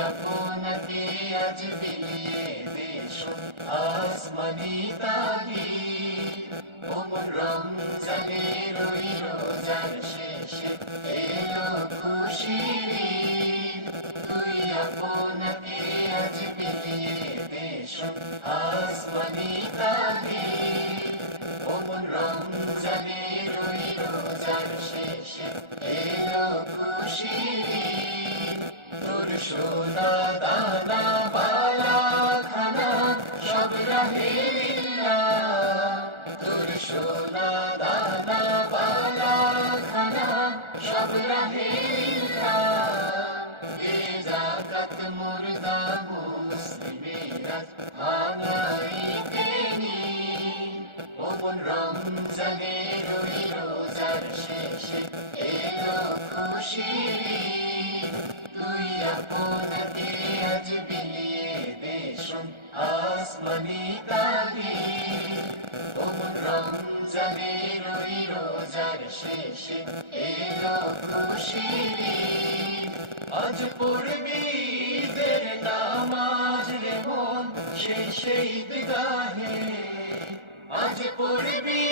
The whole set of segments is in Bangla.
আপনাকে আজ মিলিয়ে দেশম আসমানি তাহি ওমর রমজানের ওই রোজার শেষে এলো খুশিরি তুই আপনাকে আজ মিলিয়ে দেশম আসমানি তাহি ওমর রমজানের ওই রোজার শেষে মুসলিমেরা ভাঙাইতে নি ওমন রমজানের ওই রোজার শেষে এলো খুশির তুই আপনাকে আজ বিলিয়ে দেশন আসমানি তাহি ওমন রমজানের ওই রোজার শেষে এলো খুশির আজ পড়বি মন সেই ঈদগাহে আজ পড়বি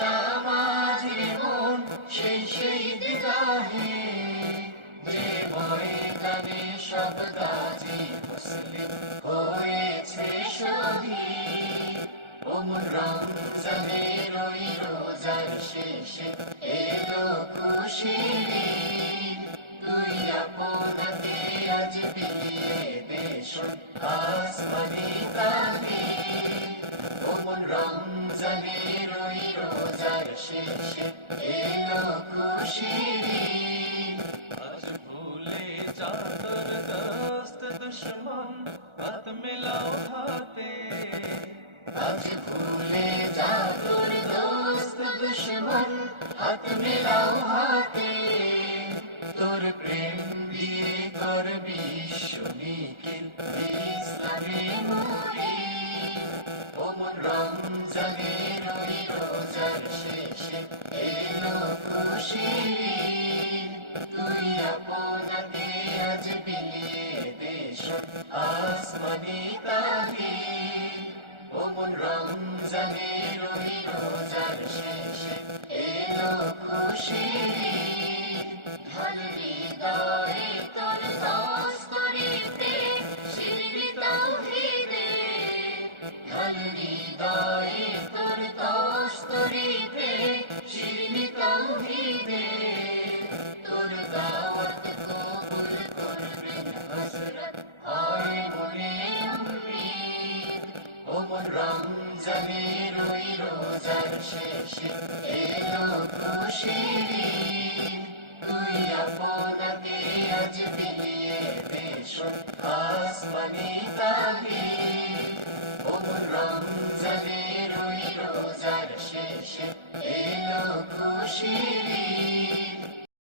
নামাজ মন, সেই সেই ঈদগাহে যে ময়দানে সব গাজী মুসলিম হয়েছে শহীদ ওমন রমজানের ওই রোজার শেষে এলো খুশির আসমানি তাহি ওমন রমজানের ওই রোজার শেষে এলো খুশির রমজানের ওই শেষে এলো খুশির। তুই আপনাকে আজ বিলিয়ে দেশ আসমানি তাহি রমজানের